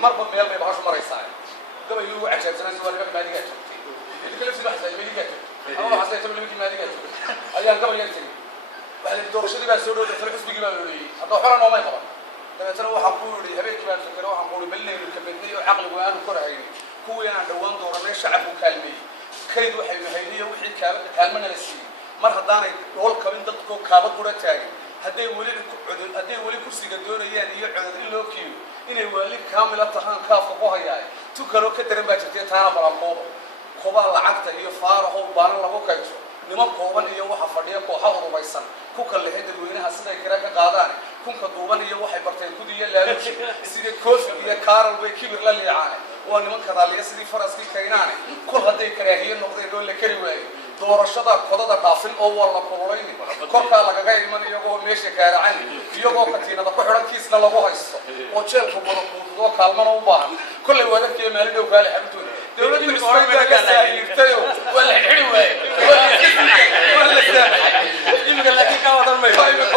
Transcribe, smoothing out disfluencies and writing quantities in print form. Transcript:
مرة ميل بيبقاش مرة يساعد ده يلو عشان سنة سوالف ما دي جاتو اللي كل في واحد ما دي جاتو أنا حسيت من ما دي جاتو أيام قبل ينتهي بعد الدور شدي بس سودو في الحسب جبال لي هذا حرنا ما يقرأ لما ترى واحد يقول لي هبيت كمان فكرة واحد يقول بالليل الكبدي وعقل وأنا كرهي هو يعني دوان دور ليش شعب وكلمي كيد وحي هيدية وحي كلمنا للسي مرة داني دول كمان ضدكم كابت برا تاجي هدي ولي كرسي قدونا يعني يقعد اللي كيو إنه ولي كامل الطحان كاف قوها يعني تكلو كترين بجتي تانا برامبو خبر العقد هي فاره وبان الله كيشو niman kooban iyo waxa fadhiya kooxo urumaysan ku kala hedalweynaha sida ay kira ka qaadaan kunka duuban iyo waxay barteen gudiya laalushi sida koofi iyo kaaral bay kibir la leeyaan waa niman kadaaliya sidii faraskii keenaan kul haday karaahiye noqdeen oo la kari waayo doorashada qodada dhaafin oo wala kululayn korka lagaga iman iyagoo meesha gaaracay iyagoo katiinada ku xiran kiisna lagu haysto oo jeelku wada kaalmana u baahan kulli wadadkii meel dhow gaali xabtoon dawladdu ismaaciil ka saayirtayo wala xiri waayo ولا